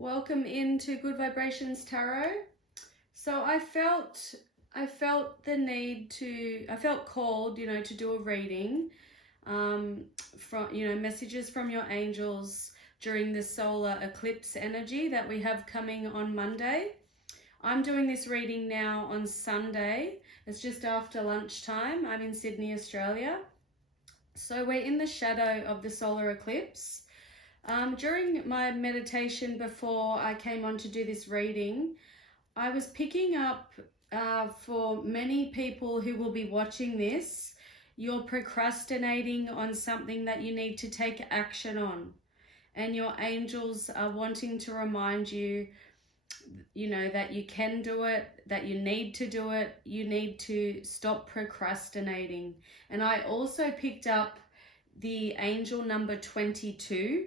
Welcome into Good Vibrations Tarot. So I felt the need to, I felt called, to do a reading from, messages from your angels during the solar eclipse energy that we have coming on Monday. I'm doing this reading now on Sunday. It's just after lunchtime. I'm in Sydney, Australia. So we're in the shadow of the solar eclipse. During my meditation before I came on to do this reading, I was picking up for many people who will be watching this, you're procrastinating on something that you need to take action on. And your angels are wanting to remind you, that you can do it, that you need to do it, you need to stop procrastinating. And I also picked up the angel number 22.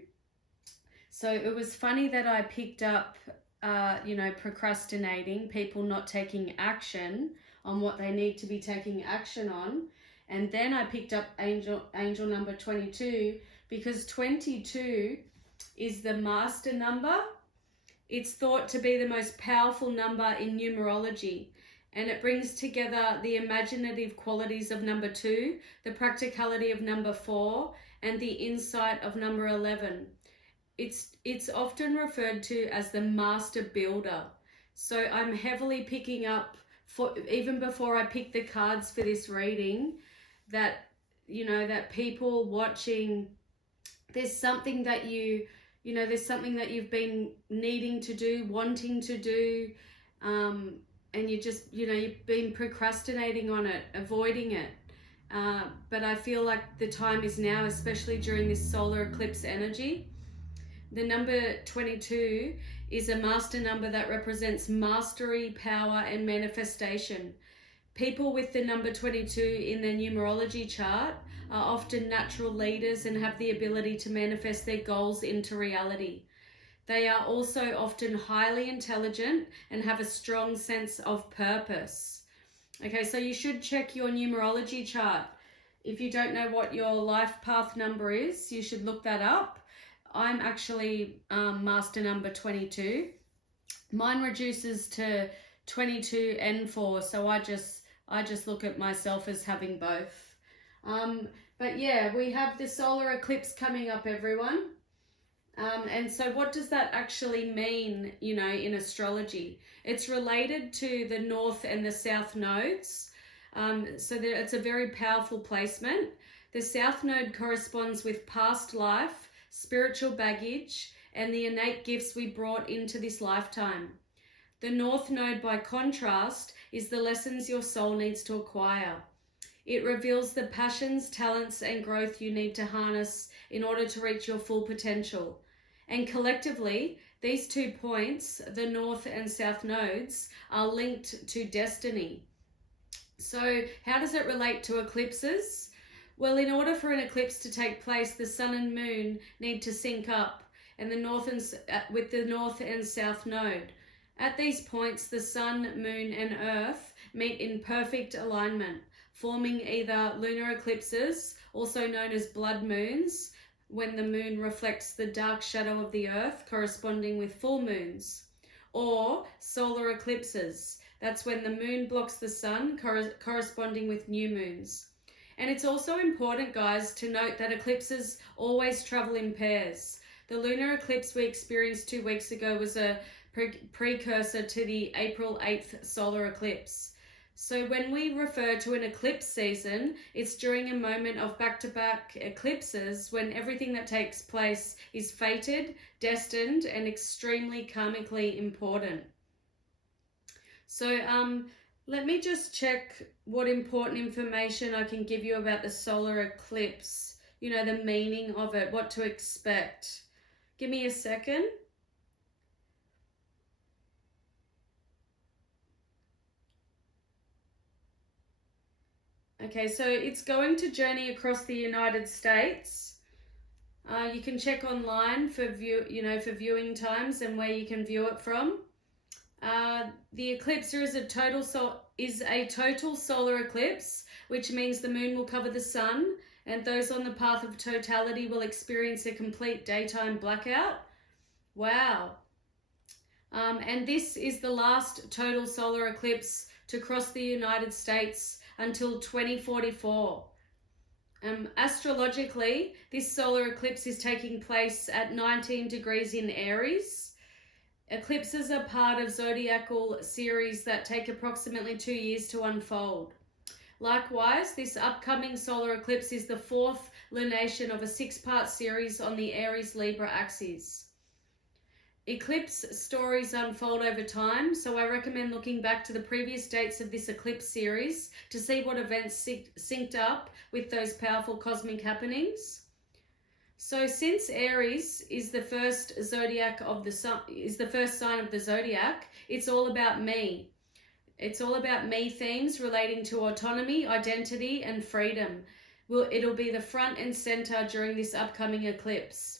So it was funny that I picked up, procrastinating, people not taking action on what they need to be taking action on. And then I picked up angel number 22 because 22 is the master number. It's thought to be the most powerful number in numerology, and it brings together the imaginative qualities of number 2, the practicality of number 4, and the insight of number 11. It's often referred to as the master builder. So I'm heavily picking up, even before I pick the cards for this reading, that that people watching, there's something that there's something that you've been needing to do, wanting to do, and you just, you've been procrastinating on it, avoiding it. But I feel like the time is now, especially during this solar eclipse energy. The number 22 is a master number that represents mastery, power, and manifestation. People with the number 22 in their numerology chart are often natural leaders and have the ability to manifest their goals into reality. They are also often highly intelligent and have a strong sense of purpose. Okay, so you should check your numerology chart. If you don't know what your life path number is, you should look that up. I'm actually master number 22. Mine reduces to 22 and 4, so I just look at myself as having both. But yeah, we have the solar eclipse coming up, everyone. And so what does that actually mean, in astrology? It's related to the north and the south nodes. So it's a very powerful placement. The south node corresponds with past life, spiritual baggage, and the innate gifts we brought into this lifetime. The north node, by contrast, is the lessons your soul needs to acquire. It reveals the passions, talents, and growth you need to harness in order to reach your full potential. And collectively, these 2 points, the north and south nodes, are linked to destiny. So how does it relate to eclipses? Well, in order for an eclipse to take place, the sun and moon need to sync up, and with the north and south node. At these points, the sun, moon, and earth meet in perfect alignment, forming either lunar eclipses, also known as blood moons, when the moon reflects the dark shadow of the earth, corresponding with full moons, or solar eclipses. That's when the moon blocks the sun, corresponding with new moons. And it's also important, guys, to note that eclipses always travel in pairs. The lunar eclipse we experienced 2 weeks ago was a precursor to the April 8th solar eclipse. So when we refer to an eclipse season, it's during a moment of back-to-back eclipses when everything that takes place is fated, destined, and extremely karmically important. So let me just check what important information I can give you about the solar eclipse, the meaning of it, what to expect. Give me a second. Okay, so it's going to journey across the United States. You can check online for viewing times and where you can view it from. The eclipse is a total solar eclipse, which means the moon will cover the sun, and those on the path of totality will experience a complete daytime blackout. Wow. And this is the last total solar eclipse to cross the United States until 2044. Astrologically, this solar eclipse is taking place at 19 degrees in Aries. Eclipses are part of zodiacal series that take approximately 2 years to unfold. Likewise, this upcoming solar eclipse is the fourth lunation of a 6-part series on the Aries-Libra axis. Eclipse stories unfold over time, so I recommend looking back to the previous dates of this eclipse series to see what events synced up with those powerful cosmic happenings. So since Aries is the first zodiac of the sun, is the first sign of the zodiac, it's all about me. It's all about me themes relating to autonomy, identity, and freedom. It'll be the front and center during this upcoming eclipse.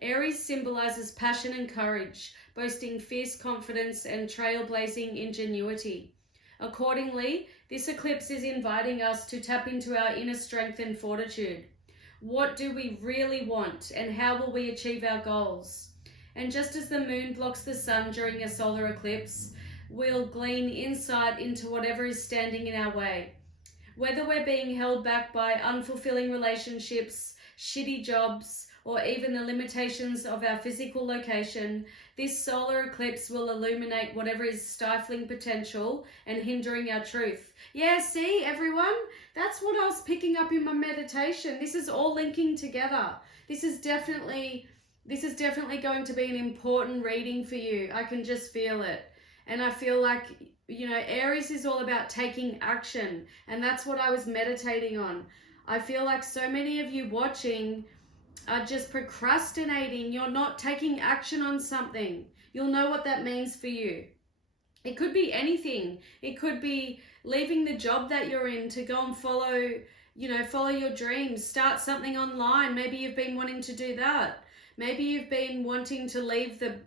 Aries symbolizes passion and courage, boasting fierce confidence and trailblazing ingenuity. Accordingly, this eclipse is inviting us to tap into our inner strength and fortitude. What do we really want, and how will we achieve our goals? And just as the moon blocks the sun during a solar eclipse, we'll glean insight into whatever is standing in our way. Whether we're being held back by unfulfilling relationships, shitty jobs, or even the limitations of our physical location, this solar eclipse will illuminate whatever is stifling potential and hindering our truth. Yeah, see, everyone? That's what I was picking up in my meditation. This is all linking together. This is definitely going to be an important reading for you. I can just feel it. And I feel like, you know, Aries is all about taking action. And that's what I was meditating on. I feel like so many of you watching are just procrastinating. You're not taking action on something. You'll know what that means for you. It could be anything. It could be leaving the job that you're in to go and follow your dreams. Start something online. Maybe you've been wanting to do that. Maybe you've been wanting to leave the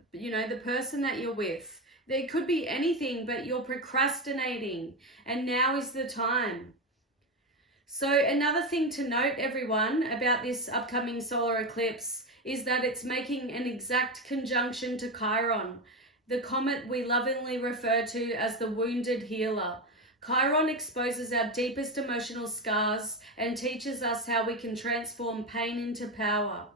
person that you're with. There could be anything, but you're procrastinating, and now is the time. So another thing to note, everyone, about this upcoming solar eclipse is that it's making an exact conjunction to Chiron, the comet we lovingly refer to as the wounded healer. Chiron exposes our deepest emotional scars and teaches us how we can transform pain into power.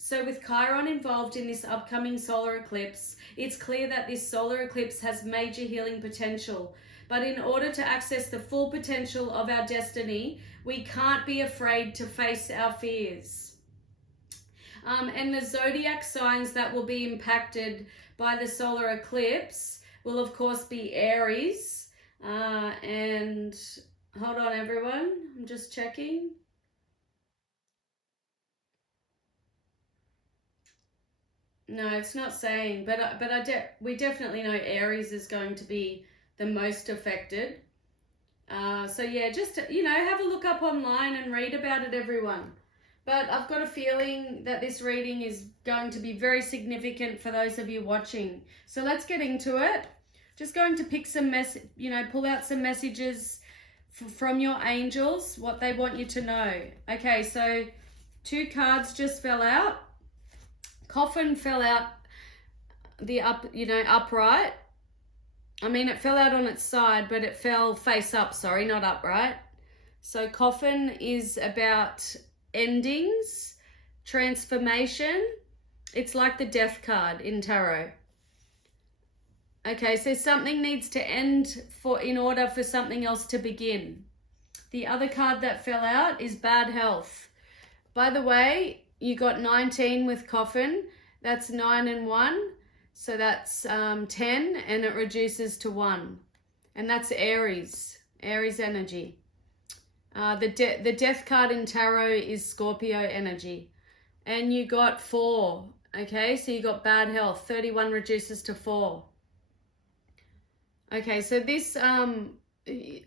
So with Chiron involved in this upcoming solar eclipse, it's clear that this solar eclipse has major healing potential. But in order to access the full potential of our destiny, we can't be afraid to face our fears. And the zodiac signs that will be impacted by the solar eclipse will, of course, be Aries. And hold on, everyone. I'm just checking. No, it's not saying, but we definitely know Aries is going to be the most affected. So yeah, just, have a look up online and read about it, everyone. But I've got a feeling that this reading is going to be very significant for those of you watching. So let's get into it. Just going to pick some pull out some messages from your angels, what they want you to know. Okay, so 2 cards just fell out. Coffin fell out upright. I mean, it fell out on its side, but it fell face up, sorry, not upright. So coffin is about endings, transformation. It's like the death card in tarot. Okay, so something needs to end in order for something else to begin. The other card that fell out is bad health. By the way, you got 19 with coffin. That's 9 and 1. So that's 10, and it reduces to 1. And that's Aries energy. The death card in tarot is Scorpio energy. And you got 4. Okay, so you got bad health. 31 reduces to 4. Okay, so this, a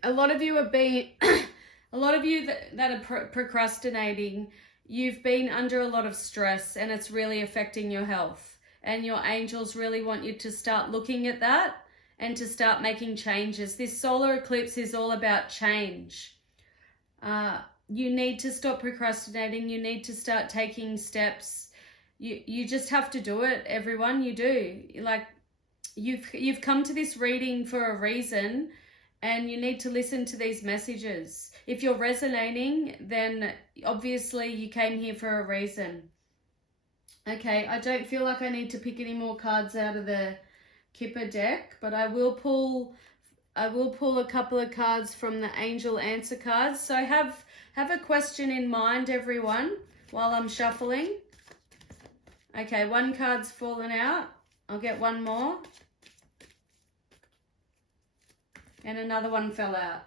lot of you that are procrastinating, you've been under a lot of stress and it's really affecting your health. And your angels really want you to start looking at that and to start making changes. This solar eclipse is all about change. You need to stop procrastinating. You need to start taking steps. You just have to do it, everyone. You do. Like, you've come to this reading for a reason, and you need to listen to these messages. If you're resonating, then obviously you came here for a reason. Okay, I don't feel like I need to pick any more cards out of the Kipper deck, but I will pull a couple of cards from the Angel Answer cards. So have a question in mind, everyone, while I'm shuffling. Okay, one card's fallen out. I'll get one more. And another one fell out.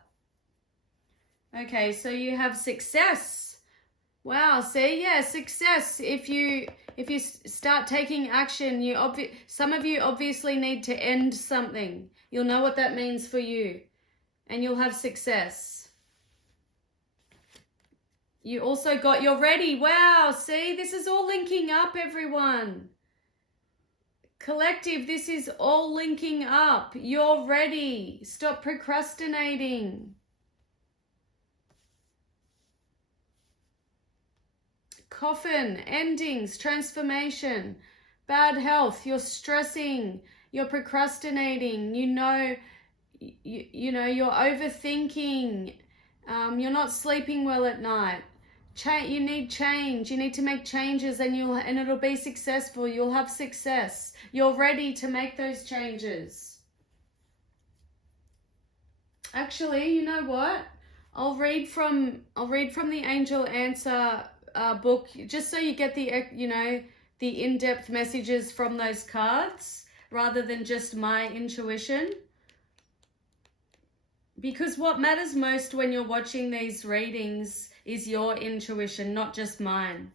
Okay, so you have success. Wow, see, yeah, success. If you start taking action, some of you obviously need to end something. You'll know what that means for you, and you'll have success. You also got you're ready. Wow, see, this is all linking up, everyone. Collective, this is all linking up. You're ready. Stop procrastinating. Coffin, endings, transformation, bad health, you're stressing, you're procrastinating, you know you're overthinking, you're not sleeping well at night. You need change. You need to make changes, and it'll be successful. You'll have success. You're ready to make those changes. Actually, you know what? I'll read from the Angel Answer book, just so you get the in-depth messages from those cards rather than just my intuition. Because what matters most when you're watching these readings is your intuition, not just mine.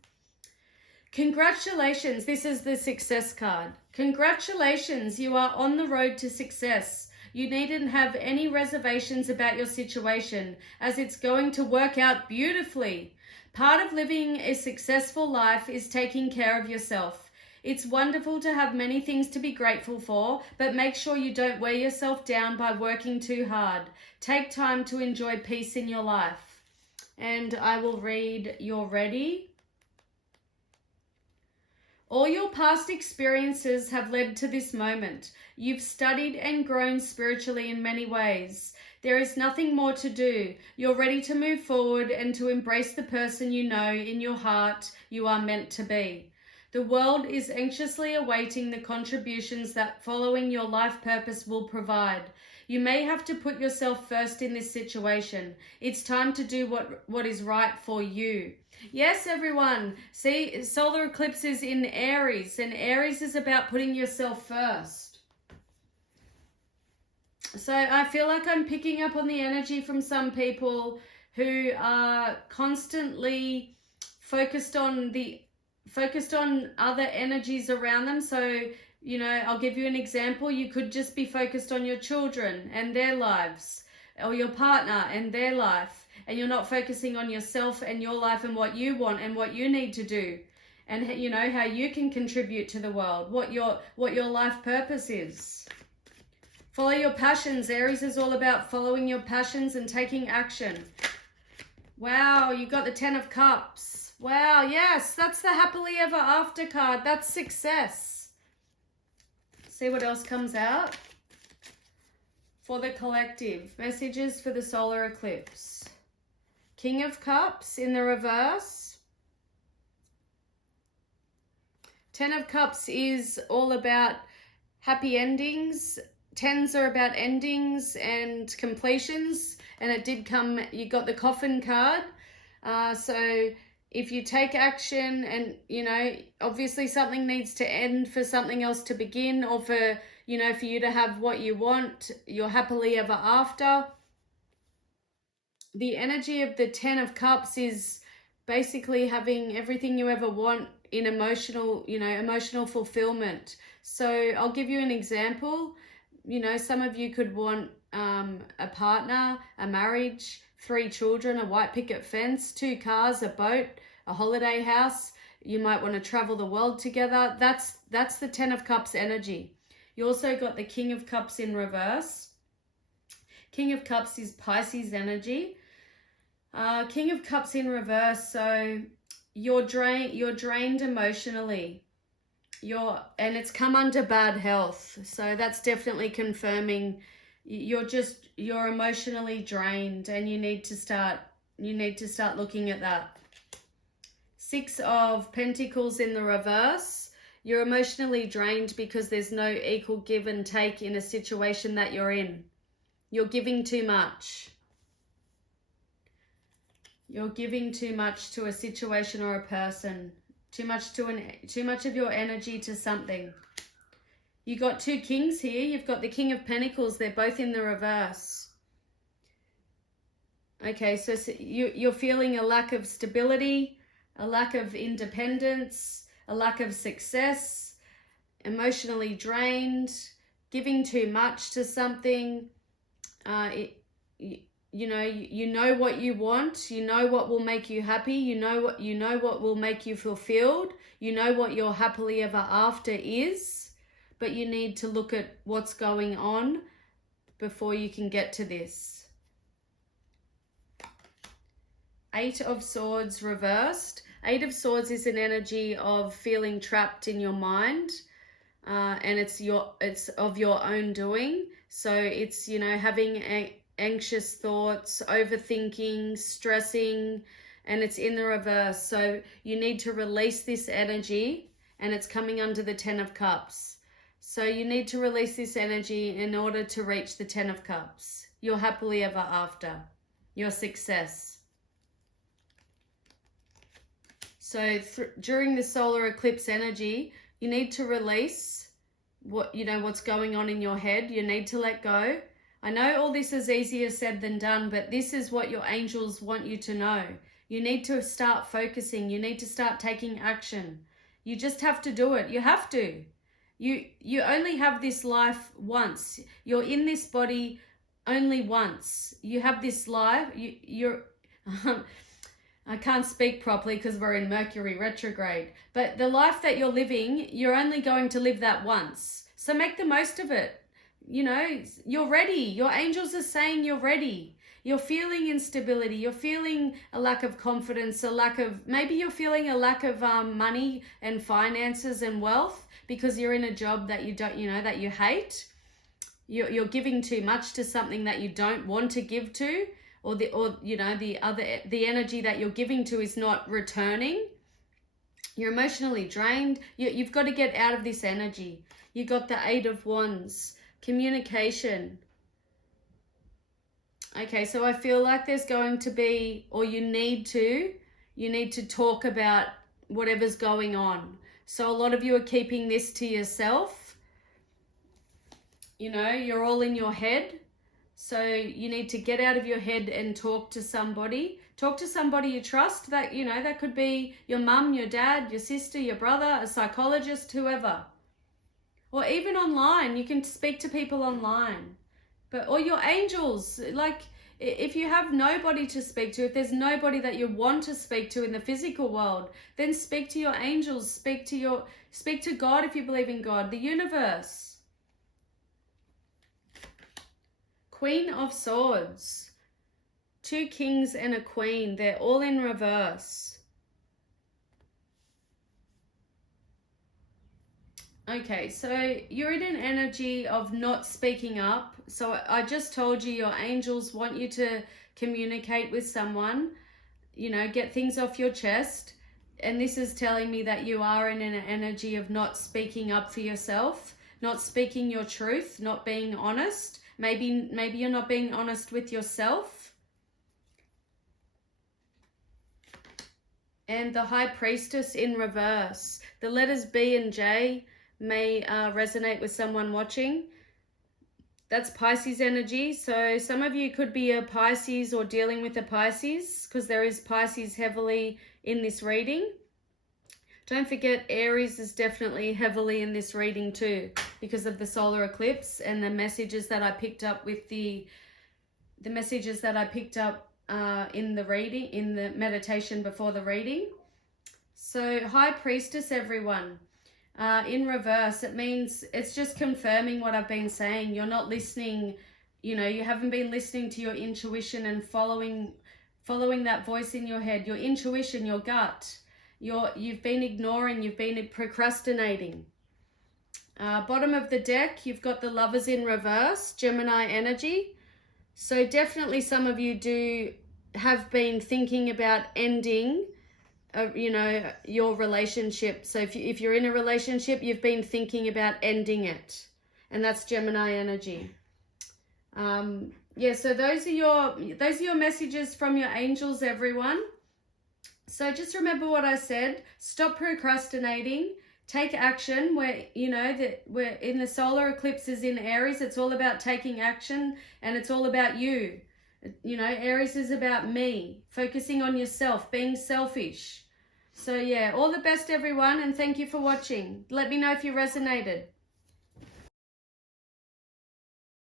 Congratulations, this is the success card. Congratulations, you are on the road to success. You needn't have any reservations about your situation, as it's going to work out beautifully. Part of living a successful life is taking care of yourself. It's wonderful to have many things to be grateful for, but make sure you don't wear yourself down by working too hard. Take time to enjoy peace in your life. And I will read, you're ready. All your past experiences have led to this moment. You've studied and grown spiritually in many ways. There is nothing more to do. You're ready to move forward and to embrace the person you know in your heart you are meant to be. The world is anxiously awaiting the contributions that following your life purpose will provide. You may have to put yourself first in this situation. It's time to do what is right for you. Yes, everyone. See, solar eclipse is in Aries, and Aries is about putting yourself first. So I feel like I'm picking up on the energy from some people who are constantly focused on other energies around them. So, I'll give you an example. You could just be focused on your children and their lives, or your partner and their life, and you're not focusing on yourself and your life and what you want and what you need to do, and how you can contribute to the world, what your life purpose is. Follow your passions. Aries is all about following your passions and taking action. Wow, you got the 10 of Cups. Wow, yes, that's the happily ever after card. That's success. See what else comes out for the collective. Messages for the solar eclipse. King of Cups in the reverse. 10 of Cups is all about happy endings. 10s are about endings and completions. And it did come, you got the Coffin card. So if you take action and, obviously something needs to end for something else to begin, or for you to have what you want, your happily ever after. The energy of the 10 of Cups is basically having everything you ever want in emotional fulfillment. So I'll give you an example. Some of you could want a partner, a marriage, 3 children, a white picket fence, 2 cars, a boat, a holiday house. You might want to travel the world together. That's the 10 of Cups energy. You also got the King of Cups in reverse. King of Cups is Pisces energy. King of Cups in reverse, so you're drained emotionally. and it's come under bad health. So that's definitely confirming you're emotionally drained, and you need to start looking at that. 6 of Pentacles in the reverse. You're emotionally drained because there's no equal give and take in a situation that you're in. You're giving too much. You're giving too much to a situation or a person. Too much of your energy to something. You got 2 kings here. You've got the King of Pentacles. They're both in the reverse. Okay, so you're feeling a lack of stability, a lack of independence, a lack of success, emotionally drained, giving too much to something. You know what you want. You know what will make you happy. You know what will make you fulfilled. You know what your happily ever after is. But you need to look at what's going on before you can get to this. 8 of Swords reversed. 8 of Swords is an energy of feeling trapped in your mind, and it's of your own doing. So it's, having anxious thoughts, overthinking, stressing, and it's in the reverse. So you need to release this energy, and it's coming under the 10 of Cups. So you need to release this energy in order to reach the 10 of Cups. Your happily ever after, your success. So during the solar eclipse energy, you need to release what's going on in your head. You need to let go. I know all this is easier said than done, but this is what your angels want you to know. You need to start focusing. You need to start taking action. You just have to do it. You have to. You only have this life once. You're in this body only once. You have this life. You're I can't speak properly because we're in Mercury retrograde. But the life that you're living, you're only going to live that once. So make the most of it. You're ready. Your angels are saying you're ready. You're feeling instability. You're feeling a lack of confidence, maybe you're feeling a lack of money and finances and wealth because you're in a job that you don't, that you hate. You're giving too much to something that you don't want to give to. Or the energy that you're giving to is not returning. You're emotionally drained. You've got to get out of this energy. You got the 8 of Wands, communication. Okay, so I feel like there's going to be, or you need to talk about whatever's going on. So a lot of you are keeping this to yourself. You're all in your head. So you need to get out of your head and talk to somebody. Talk to somebody you trust. That could be your mum, your dad, your sister, your brother, a psychologist, whoever. Or even online. You can speak to people online. Or your angels. Like, if you have nobody to speak to, if there's nobody that you want to speak to in the physical world, then speak to your angels. Speak to God if you believe in God, the universe. Queen of Swords, 2 kings and a queen. They're all in reverse. Okay, so you're in an energy of not speaking up. So I just told you your angels want you to communicate with someone, get things off your chest. And this is telling me that you are in an energy of not speaking up for yourself, not speaking your truth, not being honest. Maybe you're not being honest with yourself. And the High Priestess in reverse. The letters B and J may resonate with someone watching. That's Pisces energy. So some of you could be a Pisces or dealing with a Pisces, because there is Pisces heavily in this reading. Don't forget, Aries is definitely heavily in this reading too, because of the solar eclipse and the messages that I picked up with the messages that I picked up in the reading, in the meditation before the reading. So High Priestess, everyone, in reverse, it means it's just confirming what I've been saying. You're not listening, you haven't been listening to your intuition and following that voice in your head, your intuition, your gut. You've been ignoring, you've been procrastinating. Bottom of the deck, you've got the Lovers in reverse, Gemini energy. So definitely some of you have been thinking about ending, your relationship. So if you're in a relationship, you've been thinking about ending it. And that's Gemini energy. Yeah, so those are your messages from your angels, everyone. So just remember what I said. Stop procrastinating. Take action. We're in the solar eclipse is in Aries. It's all about taking action, and it's all about you. Aries is about me, focusing on yourself, being selfish. So yeah, all the best, everyone, and thank you for watching. Let me know if you resonated.